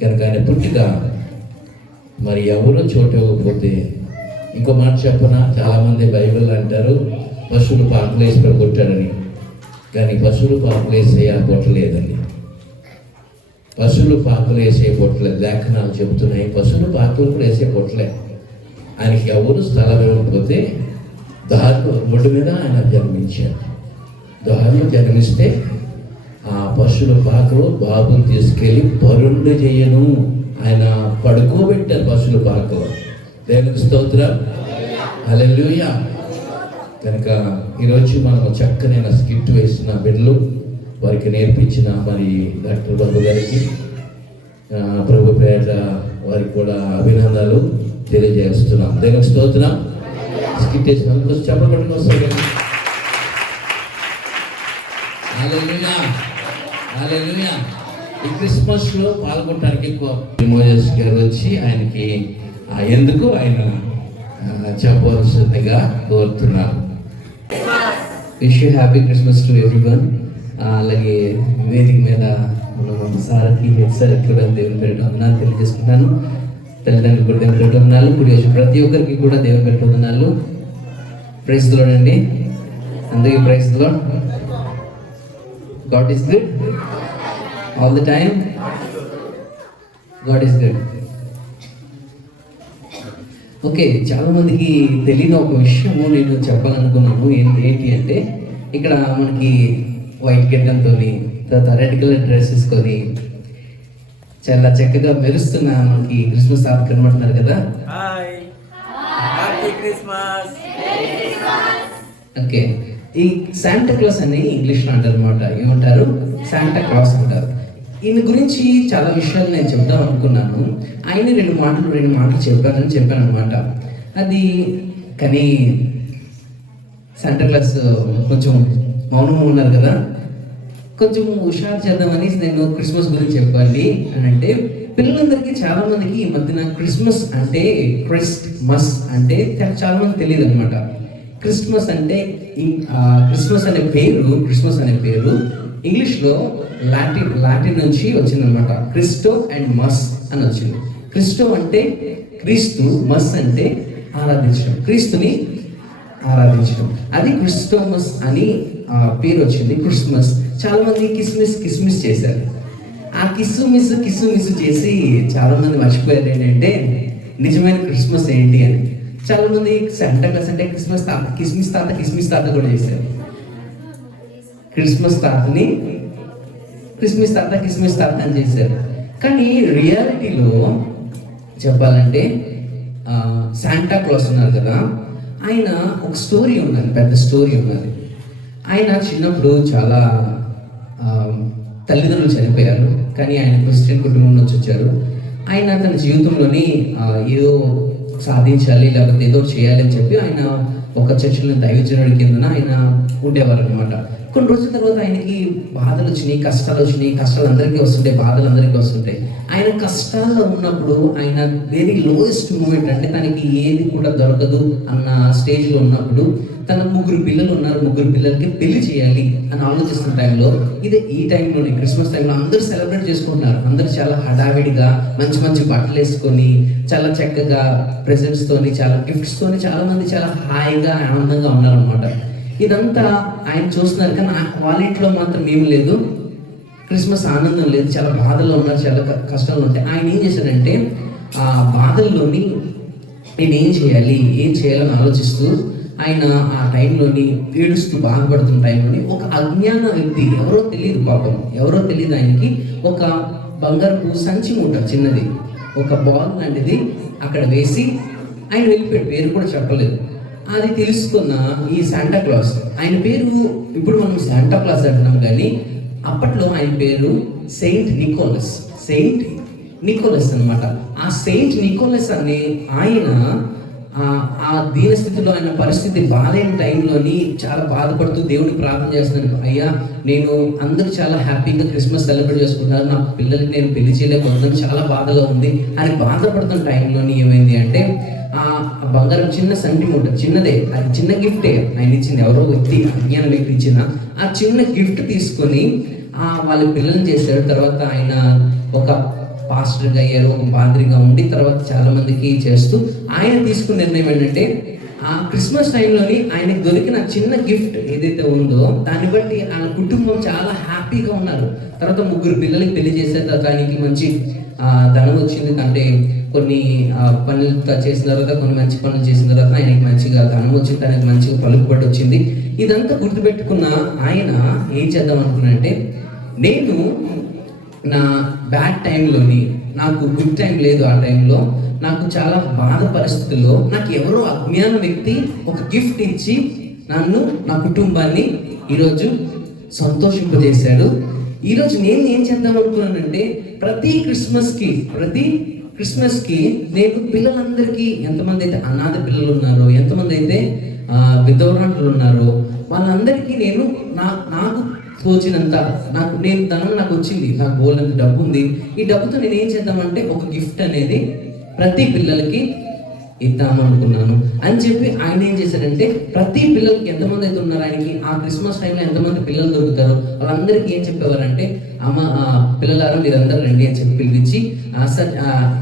కనుక ఆయన పుట్టిక మరి ఎవరో చోటు ఇవ్వకపోతే, ఇంకో మాట చెప్పనా, చాలామంది బైబిల్ అంటారు పశువులు పాకలు వేసి పుట్టాడని. కానీ పశువులు పాకలు వేసే ఆ పొట్టలేదండి. పశువులు పాకలు వేసే పొట్టలేదు. లేఖనాలు చెబుతున్నాయి పశువులు పాకలు కూడా వేసే పొట్టలే. ఆయనకి ఎవరు స్థలం ఇవ్వకపోతే దారిలో రోడ్డు మీద ఆయన జన్మించాడు. దారిలో జన్మిస్తే ఆ పశువుల పాకలో బాబుని తీసుకెళ్ళి పరుండు చేయను ఆయన పడుకోబెట్టారు పశువుల పాకలో. దేవునికి స్తోత్రం, హల్లెలూయా. కనుక ఈరోజు మనం చక్కనైన స్కిట్ వేసిన బిడ్డలు వారికి నేర్పించిన మరి డాక్టర్ బాబు గారికి ప్రభు పేట వారికి కూడా అభినందనలు తెలియజేస్తున్నాం. దేవునికి స్తోత్రం. స్కిట్ వేసినందుకు చెప్పబడిన వస్తుంది. హల్లెలూయా, హల్లెలూయా. ఈ క్రిస్మస్లో పాల్గొనడానికి ఎక్కువ మోజెస్ గారు వచ్చి ఆయనకి ఎందుకు ఆయన చెప్పవలసిందిగా కోరుతున్నాను. Wish you happy Christmas to everyone. అలాగే వేదిక మీద ఉన్న సార్కి హెడ్ సార్కి కూడా దేవుని పేరు వందనాలు తెలియజేసుకుంటాను. తల్లిదండ్రులు కూడా దేవుని పేరు వందనాలు. ఇప్పుడు ప్రతి ఒక్కరికి కూడా దేవుని పేరు వందనాలు. ప్రైజ్ ది లార్డ్ అండి. అందరికీ praise the lord. God is good all the time. God is good. Okay, చాలామందికి తెలియని ఒక విషయము నేను చెప్పాలనుకున్నాను. ఏంటి అంటే, ఇక్కడ మనకి వైట్ గెడ్డంతో తర్వాత రెడ్ కలర్ డ్రెస్ వేసుకొని చాలా చక్కగా మెరుస్తున్న మనకి క్రిస్మస్ తాత కనబడుతున్నారు కదా. ఓకే, ఈ శాంటా క్లాస్ అని ఇంగ్లీష్లో అంటారు అనమాట. ఏమంటారు? శాంటా క్లాస్ అంటారు. ఈయన గురించి చాలా విషయాలు నేను చెప్దాం అనుకున్నాను. ఆయన రెండు మాటలు చెప్పాను అనమాట. అది కానీ శాంటా క్లాస్ కొంచెం మౌనంగా ఉన్నారు కదా, కొంచెం హుషారు చేద్దామని నేను క్రిస్మస్ గురించి చెప్పాలి అని అంటే, పిల్లలందరికీ చాలా మందికి ఈ మధ్యన క్రిస్మస్ అంటే క్రిస్మస్ అంటే చాలా మంది తెలియదు అనమాట. క్రిస్మస్ అంటే క్రిస్మస్ అనే పేరు ఇంగ్లీష్లో లాటిన్ నుంచి వచ్చిందనమాట. క్రిస్టో అండ్ మస్ అని వచ్చింది. క్రిస్టో అంటే క్రీస్తు, మస్ అంటే ఆరాధించడం, క్రీస్తుని ఆరాధించడం. అది క్రిస్టోమస్ అని పేరు వచ్చింది. క్రిస్మస్ చాలా మంది కిస్మిస్ చేశారు. ఆ కిస్సు చేసి చాలా మంది మర్చిపోయారు ఏంటంటే నిజమైన క్రిస్మస్ ఏంటి అని. చాలా మంది శాంటా క్లాస్ అంటే కిస్మిస్ తాత కూడా చేశారు. కిస్మిస్ తాత అని చేశారు. కానీ రియాలిటీలో చెప్పాలంటే శాంటా క్లాస్ ఉన్నారు కదా, ఆయన ఒక స్టోరీ ఉన్నది, పెద్ద స్టోరీ ఉన్నది. ఆయన చిన్నప్పుడు చాలా తల్లిదండ్రులు చనిపోయారు, కానీ ఆయన క్రిస్టియన్ కుటుంబం నుంచి వచ్చారు. ఆయన తన జీవితంలోని ఏదో సాధించాలి లేకపోతే ఏదో చేయాలి అని చెప్పి ఆయన ఒక చర్చిలో దైవజనుడి కిందన ఆయన ఉండేవారు అనమాట. కొన్ని రోజుల తర్వాత ఆయనకి బాధలు వచ్చినాయి, కష్టాలు అందరికీ వస్తుంటాయి, బాధలు అందరికీ వస్తుంటాయి. ఆయన కష్టాల్లో ఉన్నప్పుడు ఆయన వెరీ లోయెస్ట్ మూమెంట్, అంటే తనకి ఏది కూడా దొరకదు అన్న స్టేజ్లో ఉన్నప్పుడు, తన 3 పిల్లలు ఉన్నారు, 3 పిల్లలకి పెళ్లి చేయాలి అని ఆలోచిస్తున్న టైంలో, ఈ టైంలోనే క్రిస్మస్ టైంలో అందరూ సెలబ్రేట్ చేసుకుంటున్నారు. అందరూ చాలా హడావిడిగా మంచి బట్టలు వేసుకొని చాలా చక్కగా ప్రెజెంట్స్తోని చాలా గిఫ్ట్స్తోని చాలా మంది చాలా హాయిగా ఆనందంగా ఉన్నారనమాట. ఇదంతా ఆయన చూస్తున్నారు. కానీ వాళ్ళ ఇంట్లో మాత్రం ఏం లేదు, క్రిస్మస్ ఆనందం లేదు, చాలా బాధల్లో ఉన్నారు, చాలా కష్టాలు ఉంటాయి. ఆయన ఏం చేశాడంటే ఆ బాధల్లోని నేను ఏం చేయాలని ఆలోచిస్తూ ఆయన ఆ టైంలోని ఏడుస్తూ బాధపడుతున్న టైంలోని ఒక అజ్ఞాన వ్యక్తి, ఎవరో తెలియదు ఆయనకి, ఒక బంగారపు సంచి ఉంటుంది చిన్నది, ఒక బాల్ లాంటిది అక్కడ వేసి ఆయన వెళ్ళిపోయాడు. పేరు కూడా చెప్పలేదు. అది తెలుసుకున్న ఈ శాంటా క్లాస్, ఆయన పేరు ఇప్పుడు మనం శాంటా క్లాస్ అంటున్నాం, కానీ అప్పట్లో ఆయన పేరు సెయింట్ నికోలస్ అనమాట. ఆ సెయింట్ నికోలస్ అనే ఆయన ఆ దీనస్థితిలో ఆయన పరిస్థితి బాగాలేని టైంలోని చాలా బాధపడుతూ దేవుని ప్రార్థన చేస్తున్నాను. అయ్యా, నేను అందరూ చాలా హ్యాపీగా క్రిస్మస్ సెలబ్రేట్ చేసుకుంటారు, నా పిల్లలకి నేను పెళ్లి చేయలేకపోతున్నాను, చాలా బాధగా ఉంది అని బాధపడుతున్న టైంలోని ఏమైంది అంటే ఆ బంగారం చిన్న సెంటిమెంట్, చిన్నదే, అది చిన్న గిఫ్టే ఆయన ఇచ్చింది, ఎవరో వ్యక్తి అజ్ఞాన వ్యక్తి ఇచ్చిన ఆ చిన్న గిఫ్ట్ తీసుకొని వాళ్ళ పిల్లల్ని చేశాడు. తర్వాత ఆయన ఒక పాస్టర్గా అయ్యారు, ఒక పాద్రిగా ఉండి తర్వాత చాలా మందికి చేస్తూ ఆయన తీసుకున్న నిర్ణయం ఏంటంటే ఆ క్రిస్మస్ టైంలోని ఆయనకు దొరికిన చిన్న గిఫ్ట్ ఏదైతే ఉందో దాన్ని బట్టి ఆయన కుటుంబం చాలా హ్యాపీగా ఉన్నారు. తర్వాత 3 పిల్లలకి పెళ్లి చేశారు. తర్వాత ఆయనకి మంచి ధనం వచ్చింది. అంటే కొన్ని పనులు చేసిన తర్వాత, కొన్ని మంచి పనులు చేసిన తర్వాత ఆయనకి మంచిగా ధనం వచ్చింది, ఆయనకి మంచిగా పలుకుబడి వచ్చింది. ఇదంతా గుర్తుపెట్టుకున్న ఆయన ఏం చేద్దాం అనుకున్నానంటే, నేను నా బ్యాడ్ టైంలోని నాకు గుడ్ టైం లేదు, ఆ టైంలో నాకు చాలా బాధ పరిస్థితుల్లో నాకు ఎవరో అజ్ఞాన వ్యక్తి ఒక గిఫ్ట్ ఇచ్చి నన్ను, నా కుటుంబాన్ని ఈరోజు సంతోషింపజేశాడు. ఈరోజు నేను ఏం చేద్దాం అనుకున్నానంటే, ప్రతి క్రిస్మస్కి నేను పిల్లలందరికీ, ఎంతమంది అయితే అనాథ పిల్లలు ఉన్నారో, ఎంతమంది అయితే విధవరాండ్రులు ఉన్నారో, వాళ్ళందరికీ నేను నాకు తోచినంత, నేను ధనం నాకు వచ్చింది, నాకు బోల్డంత డబ్బు ఉంది. ఈ డబ్బుతో నేను ఏం చేద్దామంటే ఒక గిఫ్ట్ అనేది ప్రతి పిల్లలకి ఇద్దాము అనుకున్నాను అని చెప్పి ఆయన ఏం చేశారంటే, ప్రతి పిల్లలకి ఎంతమంది అయితే ఉన్నారు ఆయనకి ఆ క్రిస్మస్ టైంలో ఎంతమంది పిల్లలు దొరుకుతారో వాళ్ళందరికీ ఏం చెప్పేవారంటే, అమ్మ పిల్లలారా మీరందరూ రండి అని చెప్పి పిలిపించి,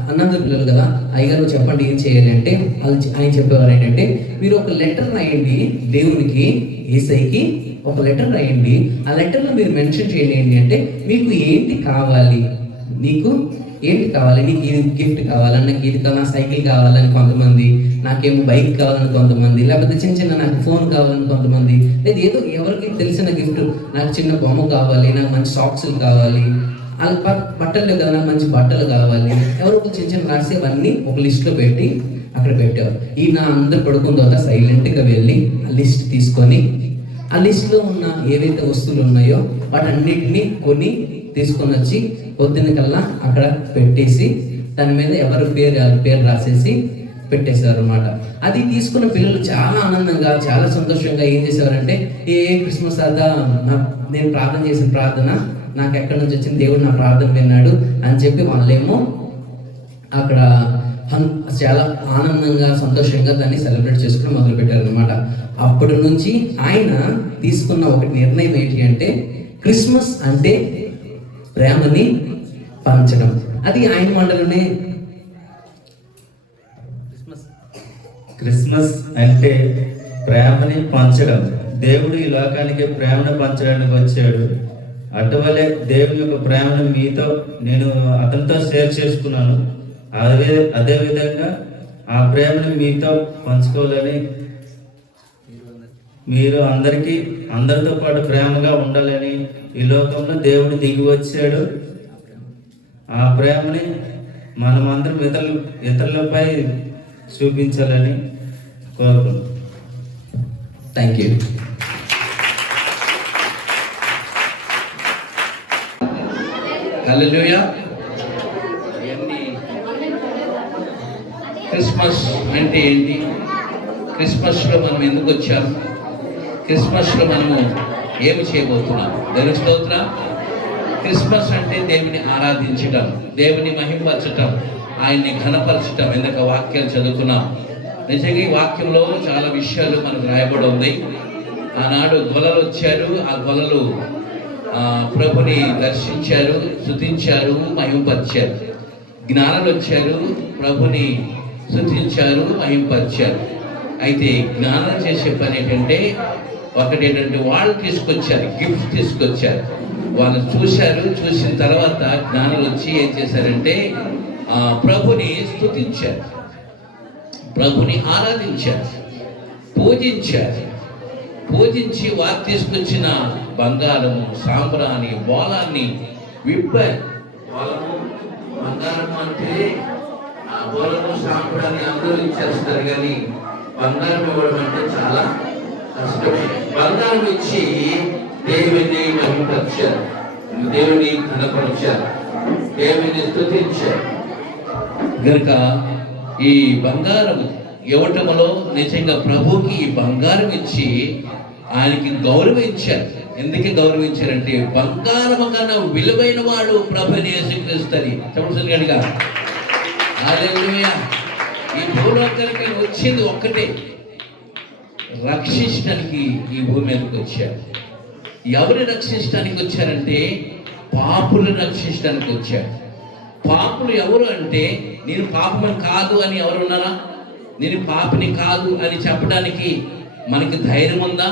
అన్నది పిల్లలు కదా అయ్యగారు చెప్పండి ఏం చేయాలి అంటే, ఆయన చెప్పేవారు ఏంటంటే, మీరు ఒక లెటర్ రాయండి దేవునికి, యేసయ్యకి ఒక లెటర్ రాయండి. ఆ లెటర్లో మీరు మెన్షన్ చేయండి ఏంటి అంటే, మీకు ఏంటి కావాలి, నీకు ఏంటి కావాలి, నీకు ఇది గిఫ్ట్ కావాలని, నాకు ఇది కావాలి, సైకిల్ కావాలని కొంతమంది, నాకేమో బైక్ కావాలని కొంతమంది, లేకపోతే చిన్న నాకు ఫోన్ కావాలని కొంతమంది, లేదా ఏదో ఎవరికి తెలిసిన గిఫ్ట్, నాకు చిన్న బొమ్మ కావాలి, నాకు మంచి సాక్స్లు కావాలి, అది బట్టలు కదా నాకు మంచి బట్టలు కావాలి, ఎవరో చిన్న రాసి అవన్నీ ఒక లిస్ట్లో పెట్టి అక్కడ పెట్టేవారు. ఈయన అందరు పడుకున్న తర్వాత సైలెంట్గా వెళ్ళి ఆ లిస్ట్ తీసుకొని, ఆ లిస్ట్లో ఉన్న ఏవైతే వస్తువులు ఉన్నాయో వాటన్నిటిని కొని తీసుకొని వచ్చి పొద్దున్న కల్లా అక్కడ పెట్టేసి దాని మీద ఎవరి పేరు రాసేసి పెట్టేశారు అనమాట. అది తీసుకున్న పిల్లలు చాలా ఆనందంగా, చాలా సంతోషంగా ఏం చేసేవారంటే, క్రిస్మస్ తాత నేను ప్రార్థన చేసిన ప్రార్థన నాకు ఎక్కడి నుంచి వచ్చింది, దేవుడు నా ప్రార్థన విన్నాడు అని చెప్పి వాళ్ళేమో అక్కడ చాలా ఆనందంగా, సంతోషంగా దాన్ని సెలబ్రేట్ చేసుకుని మొదలుపెట్టారు అనమాట. అప్పటి నుంచి ఆయన తీసుకున్న ఒక నిర్ణయం ఏంటి అంటే, క్రిస్మస్ అంటే ప్రేమని పంచడం. అది ఆయన మాటలోనే, క్రిస్మస్ అంటే ప్రేమని పంచడం. దేవుడు ఈ లోకానికి ప్రేమను పంచడానికి వచ్చాడు. అటువలే దేవుని యొక్క ప్రేమను మీతో నేను అతనితో షేర్ చేసుకున్నాను. అదే విధంగా ఆ ప్రేమను మీతో పంచుకోవాలని, మీరు అందరితో పాటు ప్రేమగా ఉండాలని ఈ లోకంలో దేవుడు దిగి వచ్చాడు. ఆ ప్రేమని మనమందరం ఇతరులపై చూపించాలని కోరుకుంటున్నాం. Thank you. హల్లెలూయా. క్రిస్మస్ అంటే ఏంటి? క్రిస్మస్లో మనం ఎందుకు వచ్చాము? క్రిస్మస్లో మనము ఏమి చేయబోతున్నాం? దేవుని స్తోత్రం. క్రిస్మస్ అంటే దేవుని ఆరాధించటం, దేవుని మహిమపరచటం, ఆయన్ని ఘనపరచటం. ఎందుకు వాక్యాలు చదువుకున్నాం. నిజంగా ఈ వాక్యంలో చాలా విషయాలు మనకు రాయబడి ఉంది. ఆనాడు గొల్లలు వచ్చారు, ఆ గొల్లలు ప్రభుని దర్శించారు, స్తుతించారు, మహిమపరిచారు. జ్ఞానులు వచ్చారు, ప్రభుని స్తుతించారు, మహిమపరిచారు. అయితే జ్ఞానం చేసే పని ఏంటంటే, ఒకటేంటంటే వాళ్ళు తీసుకొచ్చారు, గిఫ్ట్ తీసుకొచ్చారు. వాళ్ళు చూసిన తర్వాత జ్ఞానులు వచ్చి ఏం చేశారంటే, ప్రభుని స్తుతించారు, ప్రభుని ఆరాధించారు, పూజించి వారు తీసుకొచ్చిన బంగారము, సాంబ్రాణి, బోలాన్ని విప్పారు. వాళ్ళము బంగారం అంటే బోలము, సాంబ్రాణి అందరూ ఇచ్చేస్తారు, కానీ బంగారం ఇవ్వడం అంటే చాలా కష్టం. బంగారం ఇచ్చి దేవుని మహిమపరిచారు, దేవుని ఘనపరిచారు, దేవుని స్తుతించారు. కనుక ఈ బంగారం ఇవ్వటంలో నిజంగా ప్రభుకి ఈ బంగారం ఇచ్చి ఆయనకి గౌరవించారు. ఎందుకు గౌరవించారంటే, బంగారం కన్నా విలువైన వాడు ప్రభుని యేసుక్రీస్తుని. చెప్పండి. హల్లెలూయా. ఈ భూలోకానికి వచ్చింది ఒక్కటే, రక్షించడానికి ఈ భూమి మీదకి వచ్చారు. ఎవరు రక్షించడానికి వచ్చారంటే, పాపులను రక్షించడానికి వచ్చారు. పాపులు ఎవరు అంటే, నేను పాపమని కాదు అని ఎవరు ఉన్నారా? నేను పాపిని కాదు అని చెప్పడానికి మనకి ధైర్యం ఉందా?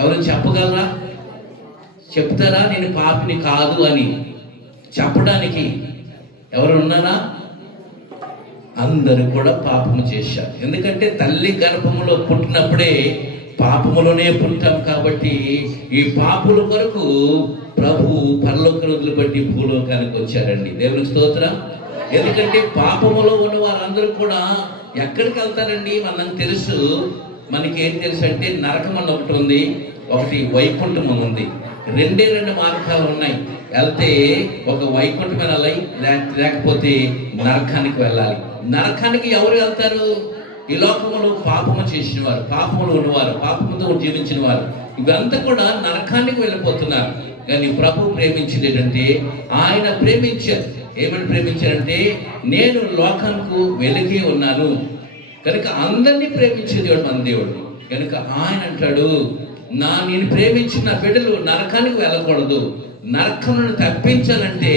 ఎవరు చెప్పగలరా? చెప్తారా నేను పాపిని కాదు అని చెప్పడానికి ఎవరు ఉన్నారా? అందరూ కూడా పాపము చేశారు. ఎందుకంటే తల్లి గర్భములో పుట్టినప్పుడే పాపములోనే పుట్టాం కాబట్టి ఈ పాపుల కొరకు ప్రభు పరలోకం వదిలిపెట్టి భూలోకానికి వచ్చారండి. దేవునికి స్తోత్రం. ఎందుకంటే పాపములో ఉన్న వారందరూ కూడా ఎక్కడికి వెళ్తారండి? మనకు తెలుసు. మనకేం తెలుసు అంటే నరకం అని ఒకటి ఉంది, ఒకటి వైకుంఠం ఉంది. రెండు మార్గాలు ఉన్నాయి. వెళ్తే ఒక వైకుంఠం వెళ్ళాలి, లేకపోతే నరకానికి వెళ్ళాలి. నరకానికి ఎవరు వెళ్తారు? ఈ లోకములో పాపము చేసిన వారు, పాపములు ఉన్నవారు, పాపముతో జీవించిన వారు, ఇవంతా కూడా నరకానికి వెళ్ళిపోతున్నారు. కానీ ప్రభు ప్రేమించింది ఏంటంటే, ఆయన ప్రేమించారు. ఏమని ప్రేమించారంటే, నేను లోకానికి వెలిగి ఉన్నాను కనుక అందరినీ ప్రేమించే దేవుడు మన దేవుడు. కనుక ఆయన అంటాడు, నేను ప్రేమించిన బిడ్డలు నరకానికి వెళ్ళకూడదు, నరకమును తప్పించాలంటే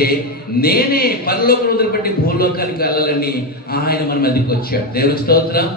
నేనే పరలోకం వదిలిపెట్టి భూలోకానికి వెళ్ళాలని ఆయన మన మధ్యకి వచ్చాడు. దేవునికి స్తోత్రం.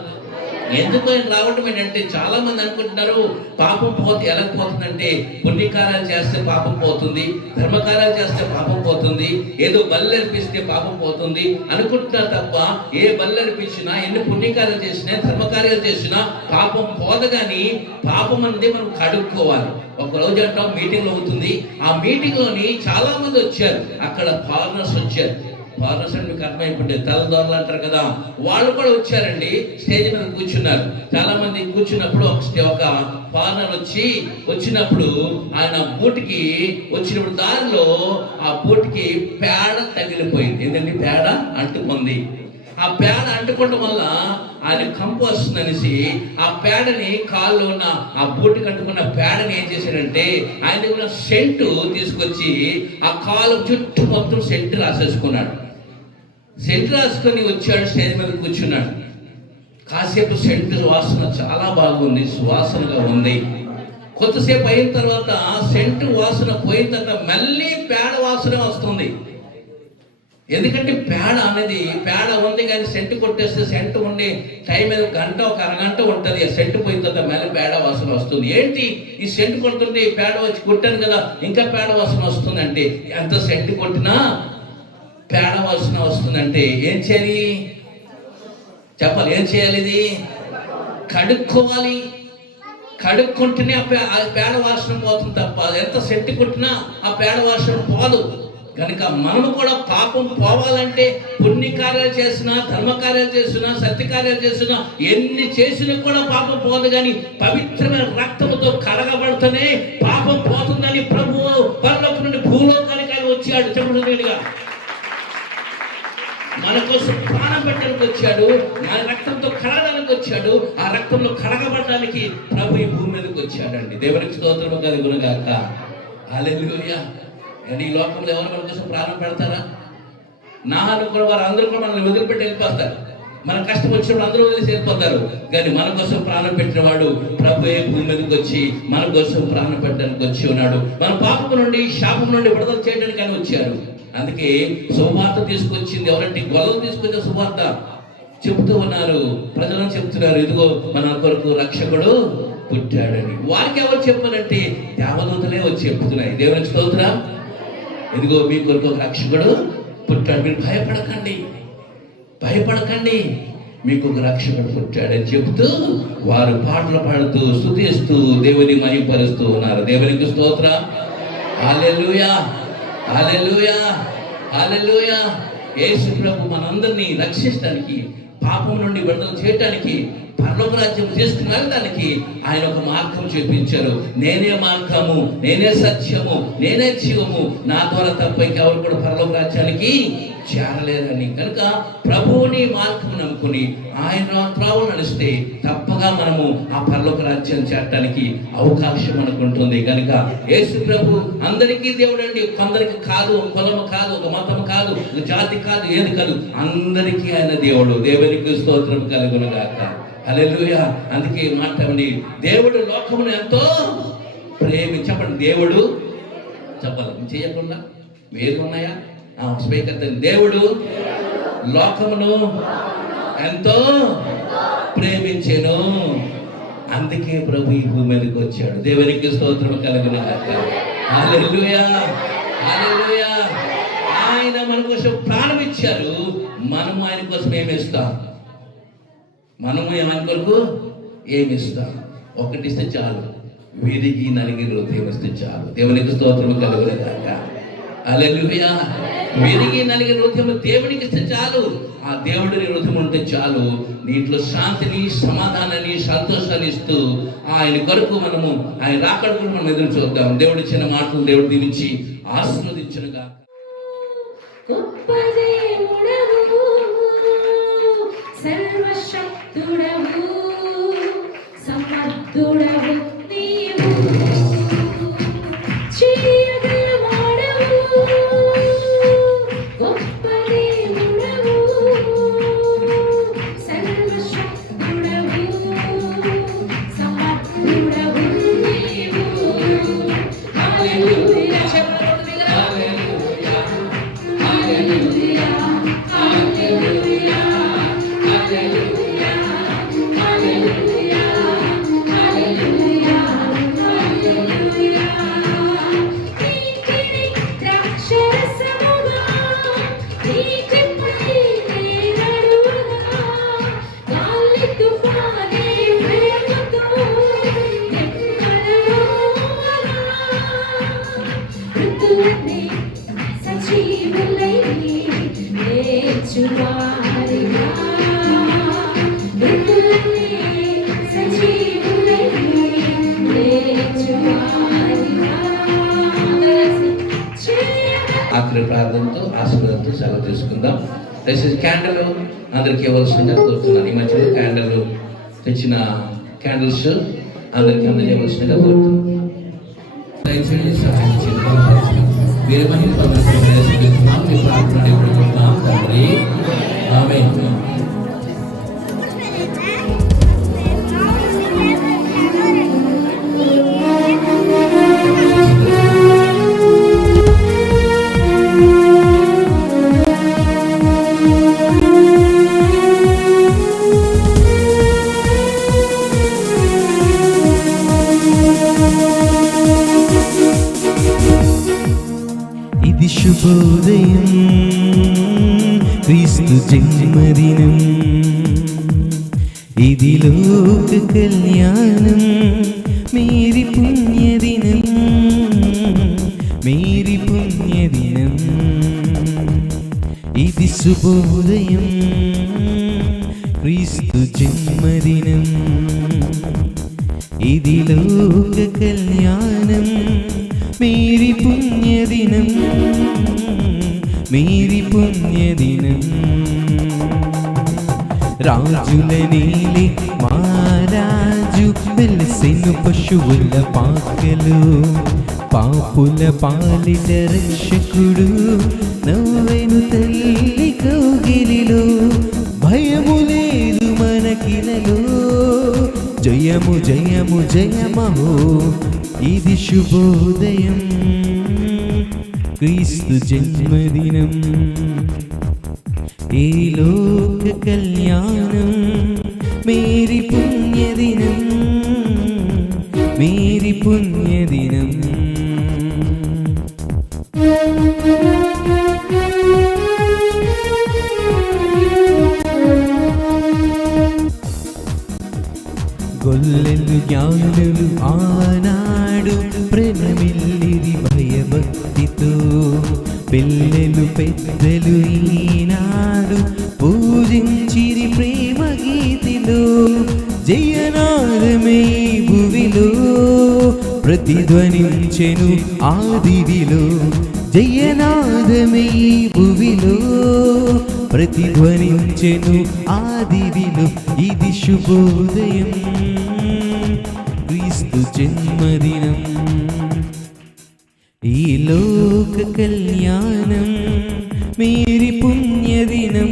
ఎందుకు ఆయన రావటం ఏంటంటే, చాలా మంది అనుకుంటున్నారు పాపం పోతే ఎలా పోతుందంటే, పుణ్యకార్యాలు చేస్తే పాపం పోతుంది, ధర్మకార్యాలు చేస్తే పాపం పోతుంది, ఏదో బలి అర్పిస్తే పాపం పోతుంది అనుకుంటున్నారు తప్ప, ఏ బలి అర్పించినా, ఎన్ని పుణ్యకార్యాలు చేసినా, ధర్మకార్యాలు చేసినా పాపం పోదు. కానీ పాపం అనేది మనం కడుక్కోవాలి. ఒక రోజు అంటాం మీటింగ్ అవుతుంది, ఆ మీటింగ్ లోని చాలా మంది వచ్చారు. అక్కడ ఫారినర్స్ వచ్చారు. ఫారినర్స్ అంటే మీకు అర్థమైపోయింది, తలదోరలు అంటారు కదా, వాళ్ళు కూడా వచ్చారండి. స్టేజ్ మీద కూర్చున్నారు. చాలా మంది కూర్చున్నప్పుడు ఒక ఫారినర్ వచ్చినప్పుడు ఆయన బూట్కి వచ్చినప్పుడు దారిలో ఆ బూట్కి పేడ తగిలిపోయింది. ఏంటంటే పేడ అంటుకుంది. ఆ పేడ అంటుకోవడం వల్ల ఆయన కంపు వస్తుంది అనేసి ఆ పేడని కాళ్ళు ఉన్న ఆ బూట్కి అంటుకున్న పేడని ఏం చేశాడంటే, ఆయన దగ్గర సెంటు తీసుకొచ్చి ఆ కాలు చుట్టూ మొత్తం సెంటు రాసేసుకున్నాడు. సెంటు రాసుకొని వచ్చాడు, స్టేజ్ మీద కూర్చున్నాడు. కాసేపు సెంటు వాసన చాలా బాగుంది, సువాసనగా ఉంది. కొద్దిసేపు అయిన తర్వాత సెంటు వాసన పోయిన తర్వాత మళ్ళీ పేడ వాసన వస్తుంది. ఎందుకంటే పేడ అనేది పేడ ఉంది, కానీ సెంటు కొట్టేస్తే సెంటు ఉండి టైం మీద గంట ఒక అరగంట ఉంటుంది. ఆ సెంటు పోయిన తర్వాత మళ్ళీ పేడ వాసన వస్తుంది. ఏంటి ఈ సెంటు కొడుతుంటే ఈ పేడ వచ్చి కొట్టాను కదా ఇంకా పేడ వాసన వస్తుందంటే, ఎంత సెంటు కొట్టినా పేడ వాసన వస్తుందంటే ఏం చేయాలి చెప్పాలి? ఏం చేయాలి? ఇది కడుక్కోవాలి. కడుక్కుంటేనే ఆ పేడ వాసన పోతుంది తప్ప ఎంత సెంటు కొట్టినా ఆ పేడ వాసన పోదు. కనుక మనము కూడా పాపం పోవాలంటే పుణ్యకార్యాలు చేసినా, ధర్మకార్యాలు చేసినా, సత్యకార్యాలు చేసినా, ఎన్ని చేసినా కూడా పాపం పోదు. కానీ పవిత్రమైన రక్తముతో కడగబడితేనే పాపం పోతుందని ప్రభువు పరలోకం నుండి భూలోకానికి ఆయన వచ్చాడు. చెప్పుడుగా మన కోసం ప్రాణం పెట్టడానికి వచ్చాడు, మన రక్తంతో కడగడానికి వచ్చాడు. ఆ రక్తంలో కడగబడడానికి ప్రభు ఈ భూమి మీదకి వచ్చాడండి. దేవునికి స్తోత్రము కలుగునుగాక. హల్లెలూయా. ఈ లోకంలో ఎవరు మన కోసం ప్రాణం పెడతారా? నా అనుకున్న వారు అందరూ కూడా మనల్ని వదిలిపెట్టి వెళ్ళిపోతారు. మన కష్టం వచ్చినప్పుడు అందరూ వదిలేసి వెళ్ళిపోతారు. కానీ మన కోసం ప్రాణం పెట్టిన వాడు ప్రభువే భూమి మీదకి వచ్చి మన కోసం ప్రాణం పెట్టడానికి వచ్చి ఉన్నాడు. మన పాపం నుండి, శాపం నుండి విడుదల చేయడానికి అని వచ్చారు. అందుకే సువార్త తీసుకొచ్చింది ఎవరంటే, గొల్లలు తీసుకొచ్చే సువార్త చెబుతూ ఉన్నారు. ప్రజలను చెప్తున్నారు, ఇదిగో మన కొరకు రక్షకుడు పుట్టాడని. వారికి ఎవరు చెప్పారంటే దేవదూతలే వచ్చి చెప్తున్నాయి. దేవునికి స్తోత్రం. ఇదిగో మీ కొరకు రక్షకుడు పుట్టాడు, మీరు భయపడకండి, భయపడకండి, మీకు ఒక రక్షకుడు పుట్టాడని చెబుతూ వారు పాటలు పాడుతూ స్తుతిస్తూ దేవుని మహిమపరుస్తూ ఉన్నారు. దేవునికి స్తోత్రం. హల్లెలూయా, హల్లెలూయా, హల్లెలూయా. యేసు ప్రభు మనందరినీ రక్షించడానికి, పాపం నుండి విడుదల చేయడానికి, పరలోక రాజ్యం తీసుకుని వెళ్ళడానికి ఆయన ఒక మార్గం చూపించారు. నేనే మార్గము, నేనే సత్యము, నేనే జీవము, నా ద్వారా తప్ప ఇంకెవరు కూడా పరలోక రాజ్యానికి చేరలేదని. కనుక ప్రభువుని మార్గం నమ్ముకుని ఆయన త్రోవలు నడిస్తే తప్పగా మనము ఆ పరలోక రాజ్యం చేరడానికి అవకాశం అనుకుంటుంది. కనుక యేసు ప్రభు అందరికీ దేవుడు అండి. కొందరికి కాదు, కులము కాదు, ఒక మతము కాదు, ఒక జాతి కాదు, ఏది కాదు, అందరికీ ఆయన దేవుడు. దేవునికి స్తోత్రం కలుగునుగాక. హల్లెలూయా. అందుకే మాట్లాడండి, దేవుడు లోకమును ఎంతో చెప్పండి. దేవుడు చెప్పాలి చేయకుండా వేరు ఉన్నాయా? స్పీకర్ దేవుడు లోకమును ఎంతో ప్రేమించెను, అందుకే ప్రభు ఈ భూమి మీదకి వచ్చాడు. దేవునికి స్తోత్రం కలుగును గాక. హల్లెలూయా, హల్లెలూయా. ఆయన మన కోసం ప్రాణం ఇచ్చారు, మనము ఆయన కోసం ఏమిస్తాం? మనము ఆయన కొరకు ఏమిస్తాం? ఒకటిస్తే చాలు, విరిగి నలిగి హృదయం ఇస్తే చాలు. దేవునికి స్తోత్రం కలుగును గాక. హల్లెలూయా. విరిగి నలిగి హృదయం దేవునికి ఇస్తే చాలు. ఆ దేవుడిని హృదయం ఉంటే చాలు. నీటిలో శాంతిని, సమాధానాన్ని, సంతోషాన్ని ఇస్తూ ఆయన కొరకు మనము, ఆయన రాకడకు మనం ఎదురు చూద్దాం. దేవుడు ఇచ్చిన మాటలు దేవుడు దీవించి ఆశీర్వదించునుగా. గొప్ప దేవుడవు, సర్వశక్తుడవు, సమర్థుడవు నీవు, చేయగలవాడవు. గొప్ప దేవుడవు, సర్వశక్తుడవు, సమర్థుడవు నీవు. హల్లెలూయా, హల్లెలూయా, హల్లెలూయా, హల్లెలూయా, హల్లెలూయా, హల్లెలూయా, హల్లెలూయా. నీకిని ద్రాక్షరసముగా, నీకిపై నేరడుగా, గాలి తుఫానే ప్రేమతో నిమ్మలముగా, ఋతువులన్నీ సజీవులై లేచువారిగా, ఋతువులన్నీ సజీవులై లేచువారిగా. ఆఖరి ప్రార్థనతో ఆశీర్వాదంతో సెలవు తీసుకుందాం. దయచేసి క్యాండిల్ అందరికి ఇవ్వాల్సిందిగా కోరుతున్నాను. ఈ మధ్యలో క్యాండిల్ తెచ్చిన క్యాండిల్స్ అందరికి అందజేయవలసిందిగా కోరుతున్నాను. దయచేసి సహాయం చేయండి. వేరే మహిళ ప్రార్థన తండ్రి. ఆమేన్. ఇది శుభోదయం, క్రీస్తు జన్మదినం, ఇది లోక కళ్యాణం, మేరీ పుణ్యదినం, మేరీ పుణ్యదినం. ఇది శుభోదయం, క్రీస్తు జన్మదినం, ఇది లోక కళ్యాణం, మేరీ పుణ్యదినం, మేరీ పుణ్యదినం. రాజుల నీలి మహారాజు వెలసెను పశువుల పాకలు, పాపుల పాలిట రక్షకుడు నవ్వెను తల్లి కౌగిలిలో. భయము లేదు మనకిలలో, జయము జయము జయమహో. ఇది శుభోదయం, క్రీస్తు జన్మదినం, ఈ లోక కళ్యాణం, మేరీ పుణ్యదినం, మేరీ పుణ్యదినం. గొల్లెలు జ్ఞానులు ఆనాడు ప్రణమిల్లిరి భయభక్తితో, పిల్లలు పెద్దలు ఈనాడు పూజించిరి ప్రేమ గీతిలో. జయనాదమే భువిలో ప్రతిధ్వనించెను ఆదివిలో, జయనాదమే భువిలో ప్రతిధ్వనించెను ఆదివిలో. ఇది శుభోదయం, క్రీస్తు జన్మదినం, ఈ లోక కళ్యాణం, మేరీ పుణ్యదినం,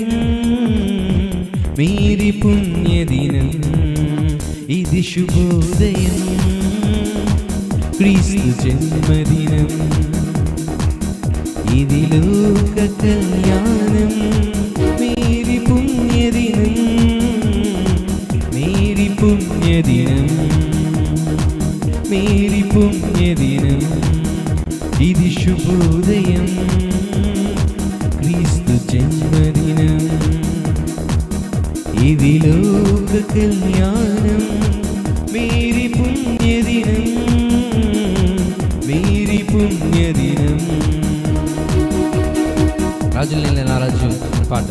మేరీ పుణ్యదినం. ఇది శుభోదయం, క్రీస్తు జన్మదినం, ఇది ఇది లోక కళ్యాణం మేరీ పుణ్యదినం మేరీ పుణ్యదినం మేరీ పుణ్యదినం ఇది శుభోదయం క్రీస్తు జన్మదినం ఇది లోక కళ్యాణం మేరీ పుణ్యదినం మేరీ పుణ్యదినం. రాజుల రాజు పాట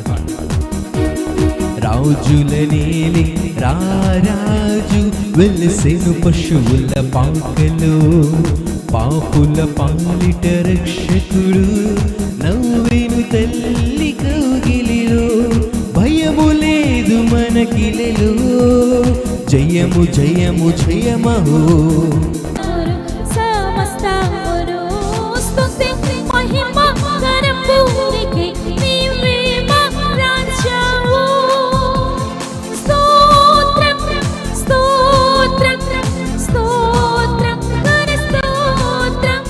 రాజుల నేలి రారాజు వెలసెను పశువుల పాకలో పాపుల పాలిట రక్షకుడు నవ్వెను తల్లి కౌగిలిలో భయము లేదు మనకిలలో జయము జయము జయమహో సమస్తమును స్తుతి మహిమ గణపూరికి నీవే మా రాజావు. స్తోత్రం స్తోత్రం స్తోత్రం హరి స్తోత్రం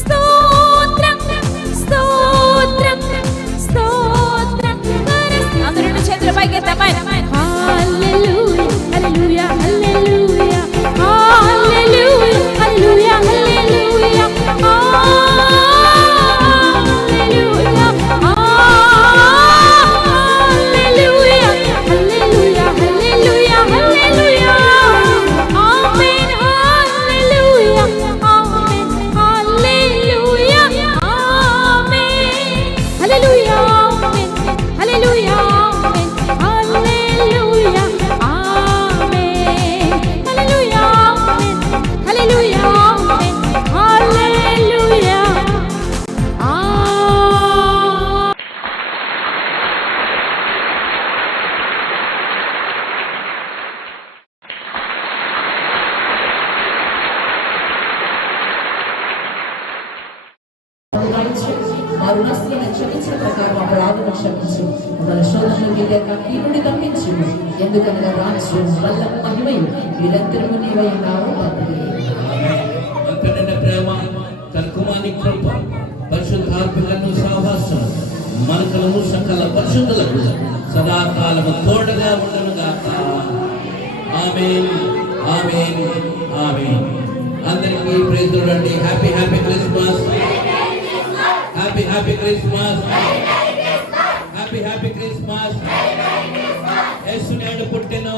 స్తోత్రం స్తోత్రం స్తోత్రం హరి. అందరూ రెండు చేతులు పైకెత్తామా? హల్లెలూయా హల్లెలూయా హల్లెలూయా హల్లెలూయా హల్లెలూయా హల్లెలూయా హల్లెలూయా హల్లెలూయా హల్లెలూయా ఆమేన్ హల్లెలూయా ఆమేన్ హల్లెలూయా ఆమేన్ హల్లెలూయా ఆమేన్ హల్లెలూయా ఆమేన్ హల్లెలూయా ఆమేన్ హల్లెలూయా ఆమేన్ హల్లెలూయా ఆమేన్ హల్లెలూయా మా రుణస్తులను క్షమించిన ప్రకారం అపరాధులను క్షమించు మన శోధనలోకి లేక కీడుని తప్పించు ఎందుకనగా రాజ్యం బల్లము మహిమయు నిరంతరము నీవై ఉన్నావు తండ్రి. అంతటైన ప్రేమ తన కుమారుని కృప పరిశుద్ధాత్మలను సహవాసం మనకలను సకల పరిశుద్ధులకు సదాకాలము తోడుగా ఉండనుగాక. ఆమేన్ ఆమేన్ ఆమేన్. అందరికీ ప్రైజ్ చూడండి. Happy happy Christmas. Happy happy Christmas. Happy happy Christmas. Yesu నేడు పుట్టెను.